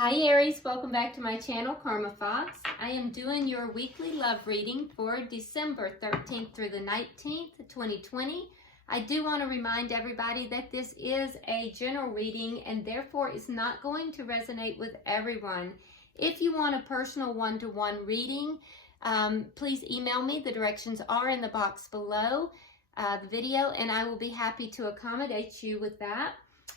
Hi Aries, welcome back to my channel, Karma Fox. I am doing your weekly love reading for December 13th through the 19th, 2020. I do want to remind everybody that this is a general reading and therefore is not going to resonate with everyone. If you want a personal one-to-one reading, please email me. The directions are in the box below the video and I will be happy to accommodate you with that.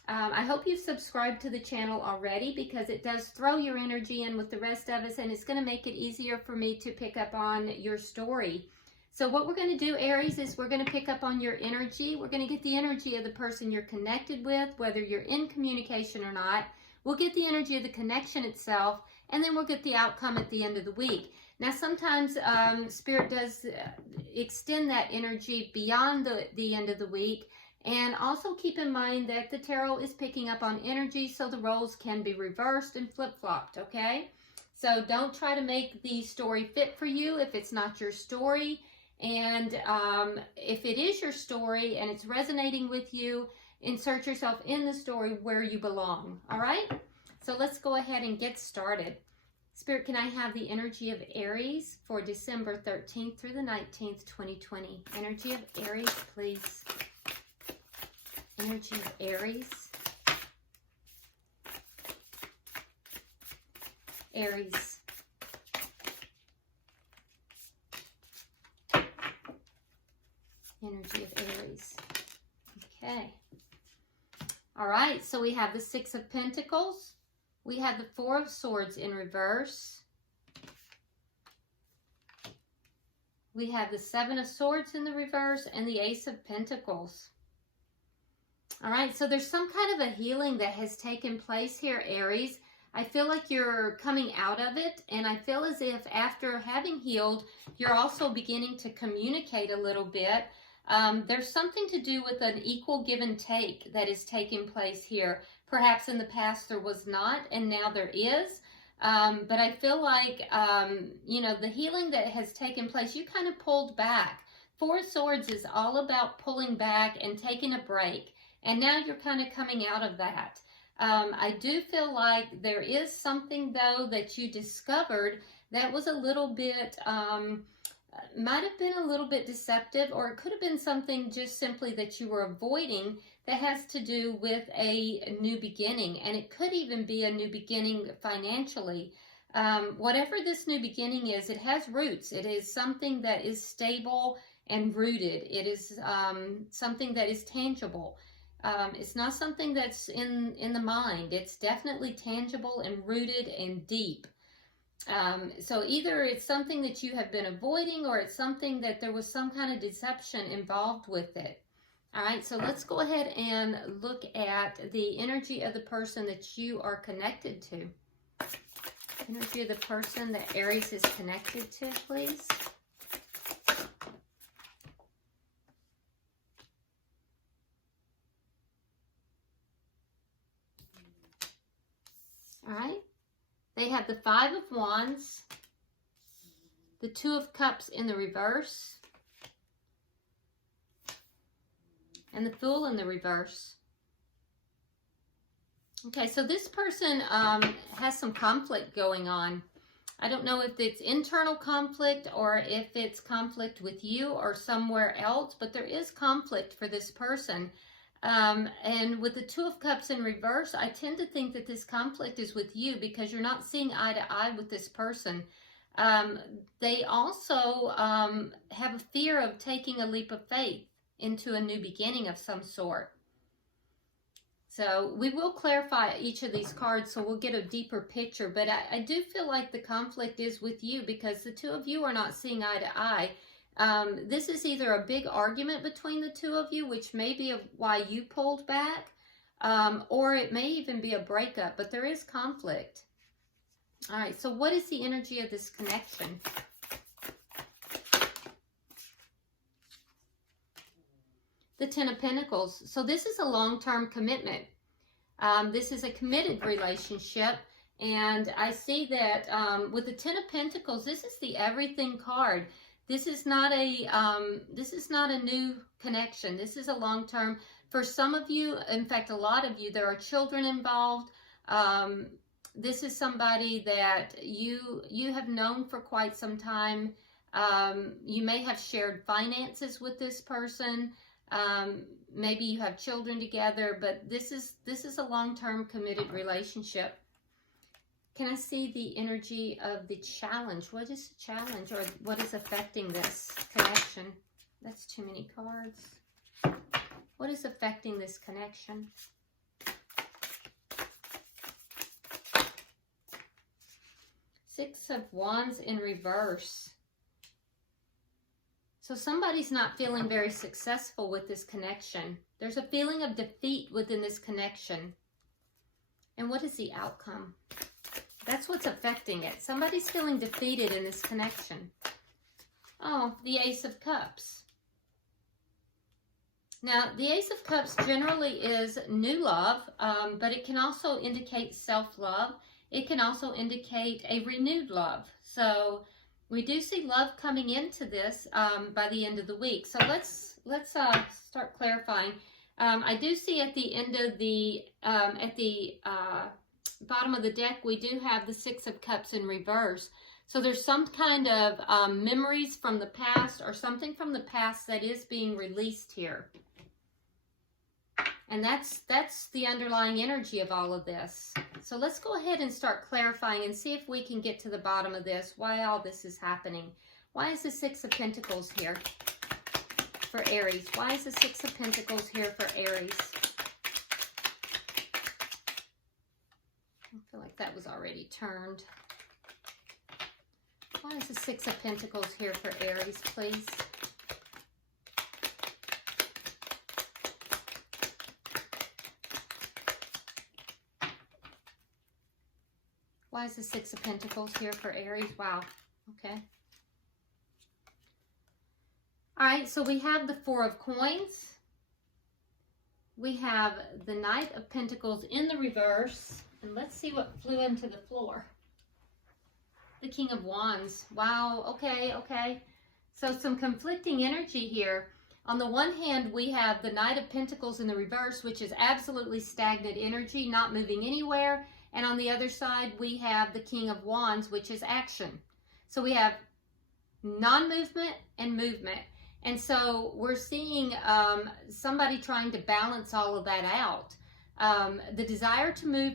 I hope you've subscribed to the channel already because it does throw your energy in with the rest of us and it's going to make it easier for me to pick up on your story. So what we're going to do, Aries, is we're going to pick up on your energy. We're going to get the energy of the person you're connected with, whether you're in communication or not. We'll get the energy of the connection itself, and then we'll get the outcome at the end of the week. Now, sometimes Spirit does extend that energy beyond the end of the week. And also keep in mind that the tarot is picking up on energy, so the roles can be reversed and flip-flopped, okay? So don't try to make the story fit for you if it's not your story. And if it is your story and it's resonating with you, insert yourself in the story where you belong, all right? So let's go ahead and get started. Spirit, can I have the energy of Aries for December 13th through the 19th, 2020? Energy of Aries, please. Energy of Aries. Aries. Energy of Aries. Okay. All right, so we have the Six of Pentacles. We have the Four of Swords in reverse. We have the Seven of Swords in the reverse and the Ace of Pentacles. All right, so there's some kind of a healing that has taken place here, Aries. I feel like you're coming out of it, and I feel as if after having healed, you're also beginning to communicate a little bit. There's something to do with an equal give and take that is taking place here. Perhaps in the past there was not, and now there is. But I feel like, you know, the healing that has taken place, you kind of pulled back. Four of Swords is all about pulling back and taking a break. And now you're kind of coming out of that. I do feel like there is something, though, that you discovered that was a little bit, might have been a little bit deceptive, or it could have been something just simply that you were avoiding that has to do with a new beginning. And it could even be a new beginning financially. Whatever this new beginning is, it has roots. It is something that is stable and rooted. It is something that is tangible. It's not something that's in the mind. It's definitely tangible and rooted and deep. So either it's something that you have been avoiding, or it's something that there was some kind of deception involved with it. All right, so let's go ahead and look at the energy of the person that you are connected to. Energy of the person that Aries is connected to, please. All right, they have the Five of Wands, the Two of Cups in the reverse, and the Fool in the reverse. Okay, so this person has some conflict going on. I don't know if it's internal conflict or if it's conflict with you or somewhere else, but there is conflict for this person. And with the Two of Cups in reverse, I tend to think that this conflict is with you because you're not seeing eye to eye with this person. They also have a fear of taking a leap of faith into a new beginning of some sort. So we will clarify each of these cards so we'll get a deeper picture. But I do feel like the conflict is with you because the two of you are not seeing eye to eye. This is either a big argument between the two of you, which may be why you pulled back, or it may even be a breakup, but there is conflict. All right, so what is the energy of this connection? The Ten of Pentacles. So this is a long-term commitment. This is a committed relationship. And I see that with the Ten of Pentacles, this is the everything card. This is not a new connection. This is a long-term. For some of you, in fact, a lot of you, there are children involved. This is somebody that you have known for quite some time. You may have shared finances with this person. Maybe you have children together, but this is a long-term committed relationship. Can I see the energy of the challenge? What is the challenge, or what is affecting this connection? That's too many cards. What is affecting this connection? Six of Wands in reverse. So somebody's not feeling very successful with this connection. There's a feeling of defeat within this connection. And what is the outcome? That's what's affecting it. Somebody's feeling defeated in this connection. Oh, the Ace of Cups. Now, the Ace of Cups generally is new love, but it can also indicate self-love. It can also indicate a renewed love. So we do see love coming into this by the end of the week. So let's start clarifying. I do see at the end of the bottom of the deck, we do have the Six of Cups in reverse. So there's some kind of memories from the past or something from the past that is being released here. And that's the underlying energy of all of this. So let's go ahead and start clarifying and see if we can get to the bottom of this, why all this is happening. Why is the Six of Pentacles here for Aries? Why is the Six of Pentacles here for Aries? I feel like that was already turned. Why is the Six of Pentacles here for Aries, please? Why is the Six of Pentacles here for Aries? Wow. Okay. All right, so we have the Four of Coins. We have the Knight of Pentacles in the reverse. And let's see what flew into the floor. The King of Wands. Wow. Okay, okay. So some conflicting energy here. On the one hand, we have the Knight of Pentacles in the reverse, which is absolutely stagnant energy, not moving anywhere. And on the other side, we have the King of Wands, which is action. So we have non-movement and movement. And so we're seeing somebody trying to balance all of that out. The desire to move,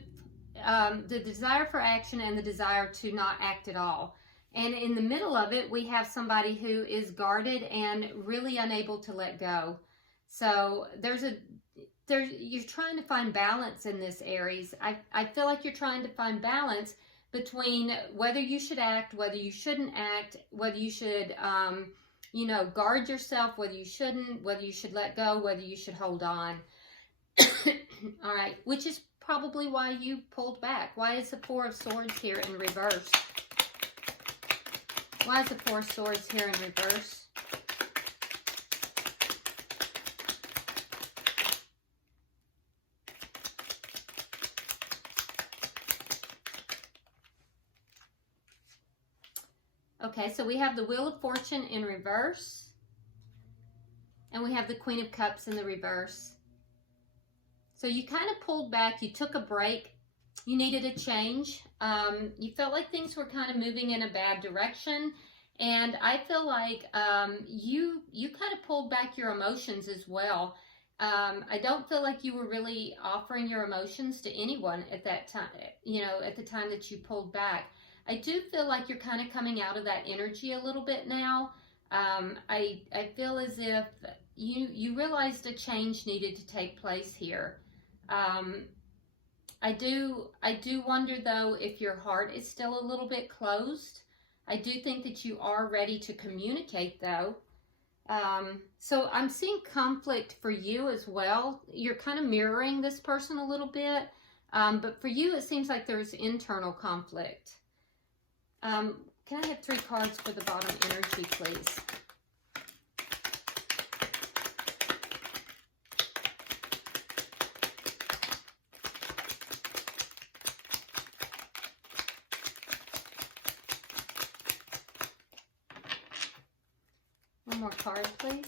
the desire for action, and the desire to not act at all. And in the middle of it, we have somebody who is guarded and really unable to let go. So you're trying to find balance in this, Aries. I feel like you're trying to find balance between whether you should act, whether you shouldn't act, whether you should, guard yourself, whether you shouldn't, whether you should let go, whether you should hold on. All right, which is probably why you pulled back. Why is the Four of Swords here in reverse? Why is the Four of Swords here in reverse? Okay, so we have the Wheel of Fortune in reverse. And we have the Queen of Cups in the reverse. So you kind of pulled back. You took a break. You needed a change. You felt like things were kind of moving in a bad direction. And I feel like you kind of pulled back your emotions as well. I don't feel like you were really offering your emotions to anyone at that time, at the time that you pulled back. I do feel like you're kind of coming out of that energy a little bit now. I feel as if you realized a change needed to take place here. I do wonder though if your heart is still a little bit closed. I do think that you are ready to communicate though. So I'm seeing conflict for you as well. You're kind of mirroring this person a little bit. But for you, it seems like there's internal conflict. Can I have 3 cards for the bottom energy, please? One more card, please.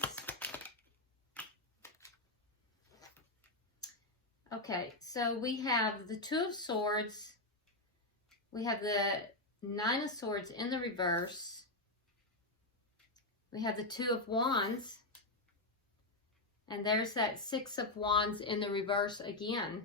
Okay, so we have the Two of Swords, We have the Nine of Swords in the reverse. We have the Two of Wands. And there's that Six of Wands in the reverse again.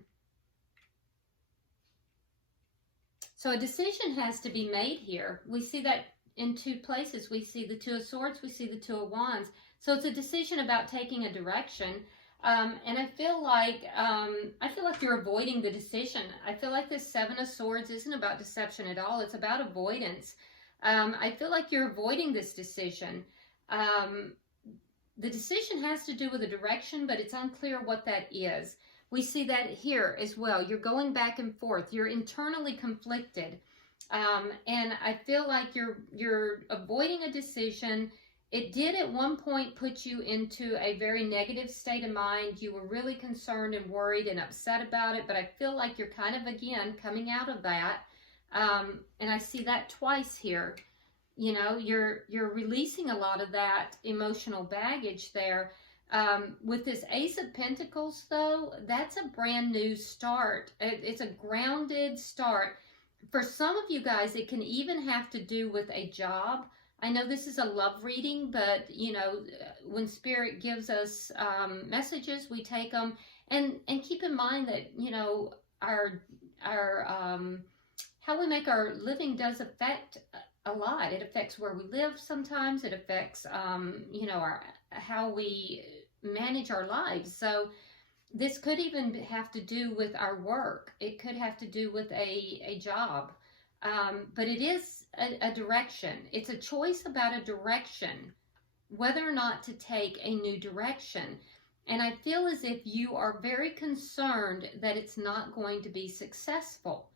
So a decision has to be made here. We see that in two places. We see the Two of Swords, we see the Two of Wands. So it's a decision about taking a direction. And I feel like you're avoiding the decision. I feel like this Seven of Swords isn't about deception at all. It's about avoidance. I feel like you're avoiding this decision. The decision has to do with a direction, but it's unclear what that is. We see that here as well. You're going back and forth. You're internally conflicted. And I feel like you're avoiding a decision. It did at one point put you into a very negative state of mind. You were really concerned and worried and upset about it, but I feel like you're kind of, again, coming out of that. And I see that twice here. You know, you're releasing a lot of that emotional baggage there. With this Ace of Pentacles, though, that's a brand new start. It's a grounded start. For some of you guys, it can even have to do with a job. I know this is a love reading, but, you know, when Spirit gives us messages, we take them. And keep in mind that, you know, our how we make our living does affect a lot. It affects where we live sometimes. It affects, you know, how we manage our lives. So this could even have to do with our work. It could have to do with a job. But it is a direction. It's a choice about a direction, whether or not to take a new direction. And I feel as if you are very concerned that it's not going to be successful.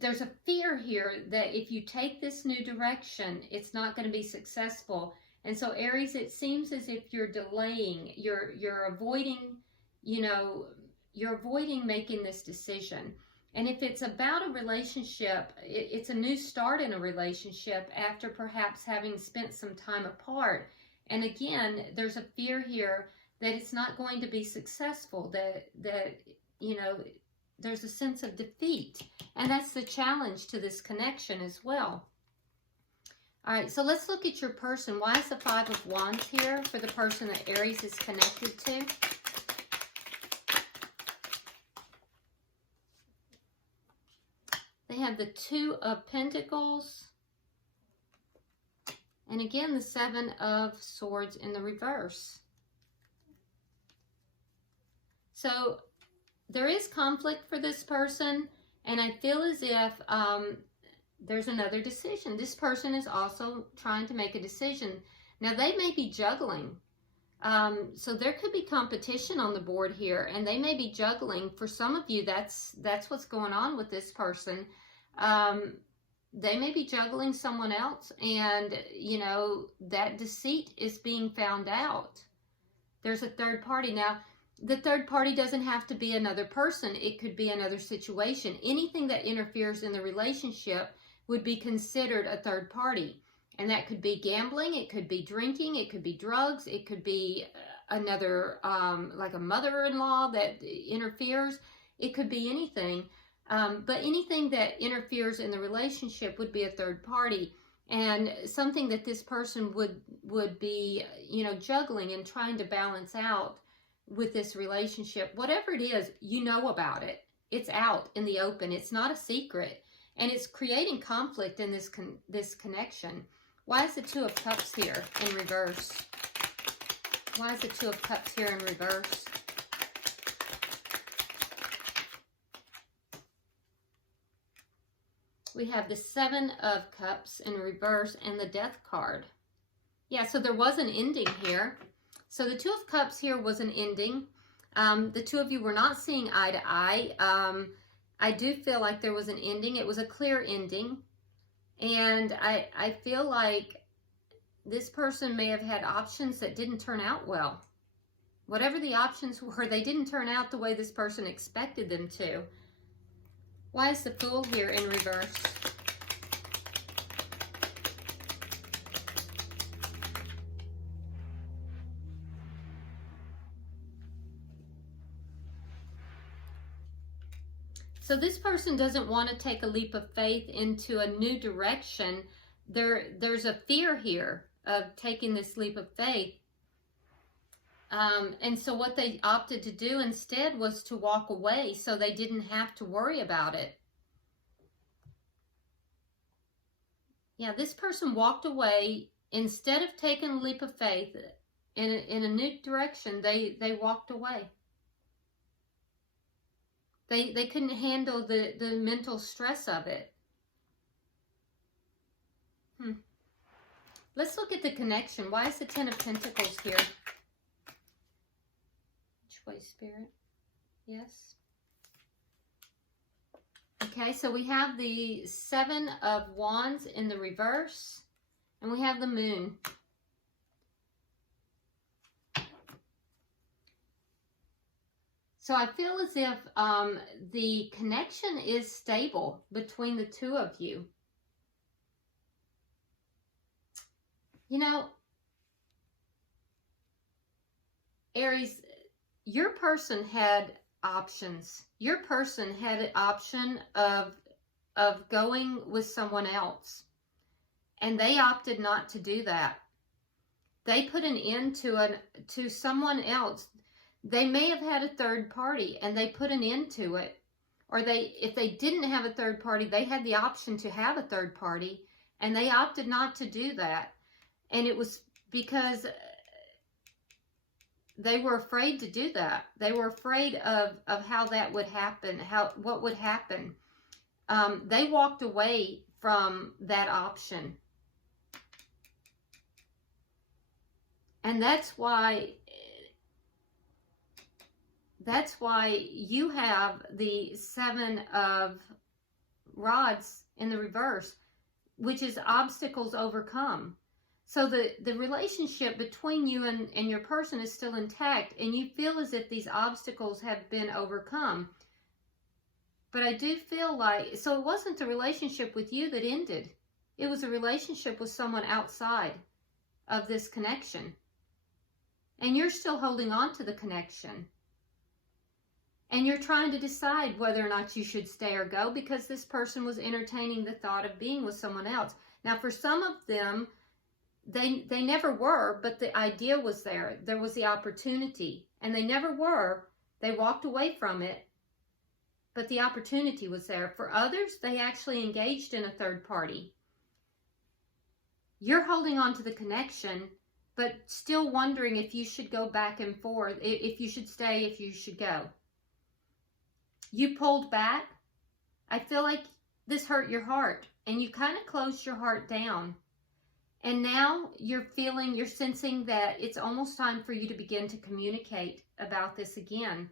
There's a fear here that if you take this new direction, it's not going to be successful. And so Aries, it seems as if you're delaying, you're avoiding, you know, you're avoiding making this decision. And if it's about a relationship, it's a new start in a relationship after perhaps having spent some time apart. And again, there's a fear here that it's not going to be successful, that you know, there's a sense of defeat. And that's the challenge to this connection as well. All right, so let's look at your person. Why is the Five of Wands here for the person that Aries is connected to? They have the Two of Pentacles. And again, the Seven of Swords in the reverse. So there is conflict for this person, and I feel as if there's another decision. This person is also trying to make a decision. Now, they may be juggling. So there could be competition on the board here, and they may be juggling. For some of you, that's what's going on with this person. They may be juggling someone else, and, you know, that deceit is being found out. There's a third party. Now, the third party doesn't have to be another person. It could be another situation. Anything that interferes in the relationship would be considered a third party. And that could be gambling, it could be drinking, it could be drugs, it could be another, like a mother-in-law that interferes. It could be anything. But anything that interferes in the relationship would be a third party. And something that this person would be, you know, juggling and trying to balance out with this relationship. Whatever it is, you know about it. It's out in the open. It's not a secret. And it's creating conflict in this connection. Why is the Two of Cups here in reverse? Why is the Two of Cups here in reverse? We have the Seven of Cups in reverse and the Death card. Yeah, so there was an ending here. So the Two of Cups here was an ending. The two of you were not seeing eye to eye. I do feel like there was an ending. It was a clear ending. And I feel like this person may have had options that didn't turn out well. Whatever the options were, they didn't turn out the way this person expected them to. Why is the Fool here in reverse? So So this person doesn't want to take a leap of faith into a new direction. There's a fear here of taking this leap of faith. And so what they opted to do instead was to walk away so they didn't have to worry about it. Yeah, this person walked away. Instead of taking a leap of faith in a new direction, they walked away. They couldn't handle the mental stress of it. Let's look at the connection. Why is the Ten of Pentacles here? Which way, Spirit? Yes. Okay, so we have the Seven of Wands in the reverse, and we have the Moon. So I feel as if the connection is stable between the two of you. You know, Aries, your person had options. Your person had an option of going with someone else, and they opted not to do that. They put an end to someone else. They may have had a third party, and they put an end to it. Or if they didn't have a third party, they had the option to have a third party, and they opted not to do that. And it was because they were afraid to do that. They were afraid of how that would happen, what would happen. They walked away from that option. And that's why you have the Seven of Rods in the reverse, which is obstacles overcome. So the relationship between you and your person is still intact, and you feel as if these obstacles have been overcome. But I do feel like, so it wasn't the relationship with you that ended. It was a relationship with someone outside of this connection. And you're still holding on to the connection. And you're trying to decide whether or not you should stay or go, because this person was entertaining the thought of being with someone else. Now, for some of them, they never were, but the idea was there. There was the opportunity, and they never were. They walked away from it, but the opportunity was there. For others, they actually engaged in a third party. You're holding on to the connection, but still wondering if you should go back and forth, if you should stay, if you should go. You pulled back. I feel like this hurt your heart, and you kind of closed your heart down. And now you're sensing that it's almost time for you to begin to communicate about this again.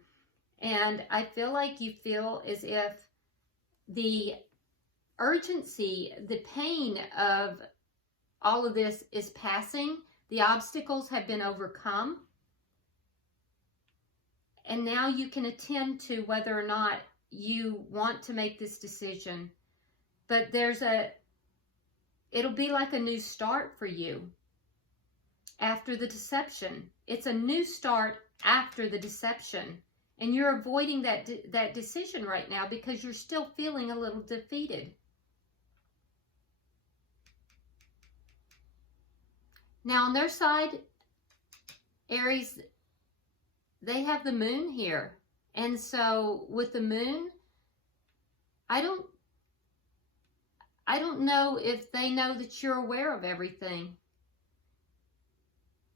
And I feel like you feel as if the urgency, the pain of all of this is passing. The obstacles have been overcome. And now you can attend to whether or not you want to make this decision. But it'll be like a new start for you after the deception. It's a new start after the deception. And you're avoiding that decision right now because you're still feeling a little defeated. Now on their side, Aries, they have the Moon here. And so with the Moon, I don't know if they know that you're aware of everything.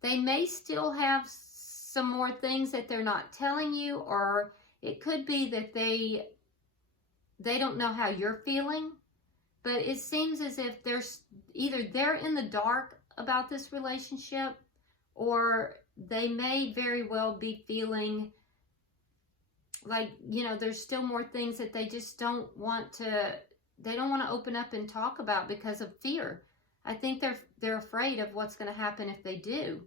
They may still have some more things that they're not telling you, or it could be that they don't know how you're feeling, but it seems as if they're in the dark about this relationship, or they may very well be feeling like, there's still more things that they just don't want to open up and talk about because of fear. I think they're afraid of what's going to happen if they do.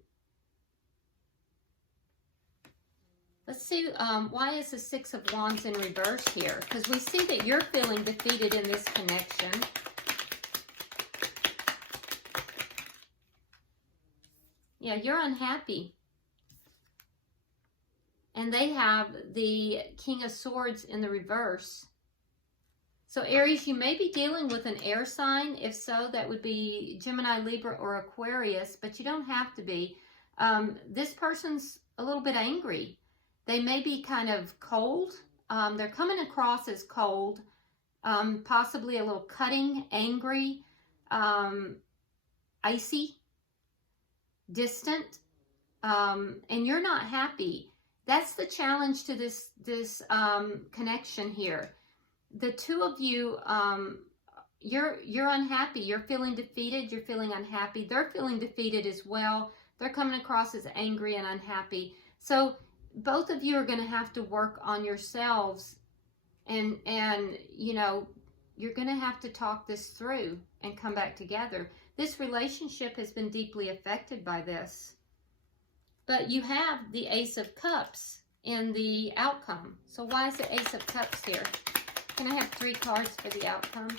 Let's see, why is the Six of Wands in reverse here? Because we see that you're feeling defeated in this connection. Yeah, you're unhappy. And they have the King of Swords in the reverse. So Aries, you may be dealing with an air sign. If so, that would be Gemini, Libra, or Aquarius, but you don't have to be. This person's a little bit angry. They may be kind of cold. They're coming across as cold, possibly a little cutting, angry, icy, distant, and you're not happy. That's the challenge to this connection here. The two of you, you're unhappy. You're feeling defeated. You're feeling unhappy. They're feeling defeated as well. They're coming across as angry and unhappy. So both of you are going to have to work on yourselves, and you know, you're going to have to talk this through and come back together. This relationship has been deeply affected by this. But you have the Ace of Cups in the outcome. So why is the Ace of Cups here? Can I have 3 cards for the outcome?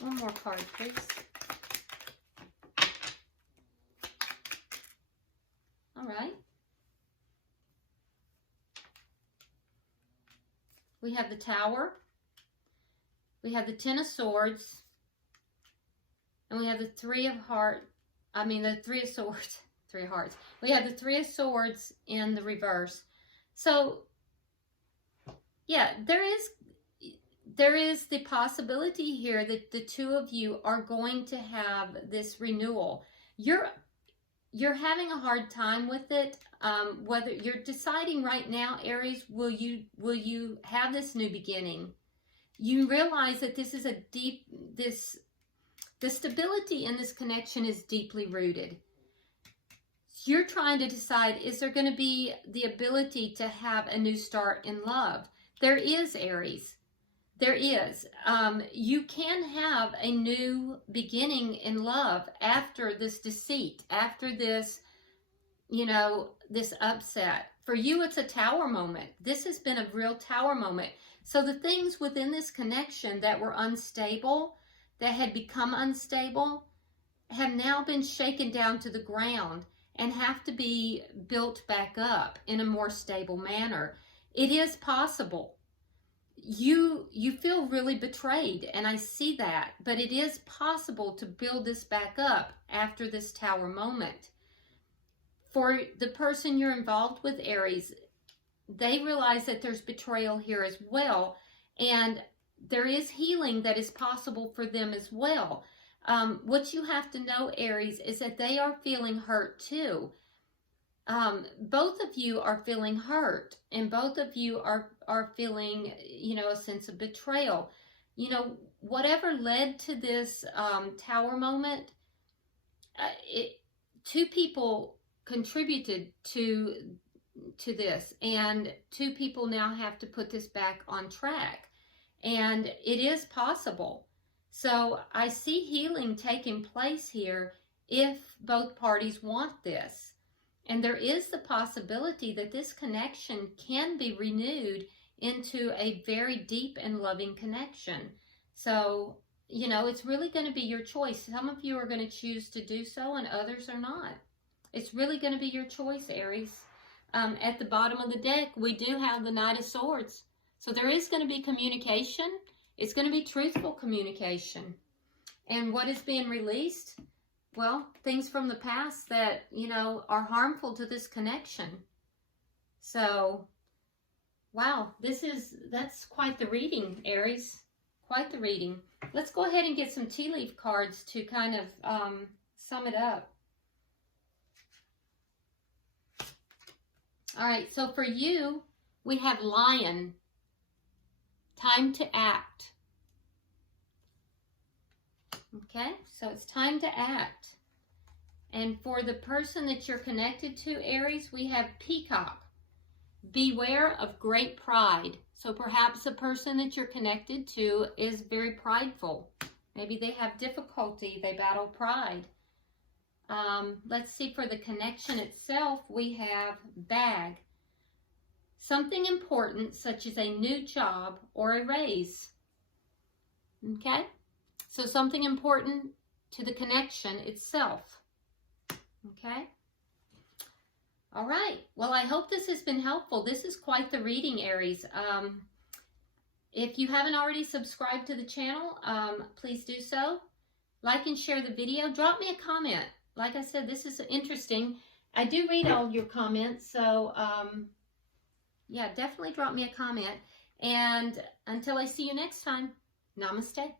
One more card, please. All right. We have the Tower. We have the Ten of Swords. And we have the Three of Swords. Three of Hearts. We have the Three of Swords in the reverse. So, yeah, there is the possibility here that the two of you are going to have this renewal. You're having a hard time with it. Whether you're deciding right now, Aries, will you have this new beginning? You realize that this is the stability in this connection is deeply rooted. You're trying to decide, is there going to be the ability to have a new start in love? There is, Aries. There is. You can have a new beginning in love after this deceit, after this, you know, this upset. For you, it's a Tower moment. This has been a real Tower moment. So the things within this connection that were unstable, that had become unstable, have now been shaken down to the ground and have to be built back up in a more stable manner. It is possible. You feel really betrayed, and I see that, but it is possible to build this back up after this Tower moment. For the person you're involved with, Aries, they realize that there's betrayal here as well, and there is healing that is possible for them as well. What you have to know, Aries, is that they are feeling hurt too. Both of you are feeling hurt, and both of you are feeling, you know, a sense of betrayal. You know, whatever led to this Tower moment, two people contributed to this, and 2 people now have to put this back on track, and it is possible. So I see healing taking place here if both parties want this. And there is the possibility that this connection can be renewed into a very deep and loving connection. So, you know, it's really going to be your choice. Some of you are going to choose to do so and others are not. It's really going to be your choice, Aries. At the bottom of the deck, we do have the Knight of Swords. So there is going to be communication. It's going to be truthful communication. And what is being released? Well, things from the past that, you know, are harmful to this connection. So, wow, that's quite the reading, Aries. Quite the reading. Let's go ahead and get some tea leaf cards to kind of sum it up. All right, so for you, we have Lion. Time to act. Okay, so it's time to act. And for the person that you're connected to, Aries, we have Peacock. Beware of great pride. So perhaps the person that you're connected to is very prideful. Maybe they have difficulty, they battle pride. Let's see, for the connection itself, we have Bag. Something important, such as a new job or a raise. Okay? So something important to the connection itself. Okay? All right. Well, I hope this has been helpful. This is quite the reading, Aries. If you haven't already subscribed to the channel, please do so. Like and share the video. Drop me a comment. Like I said, this is interesting. I do read all your comments, so yeah, definitely drop me a comment. And until I see you next time, namaste.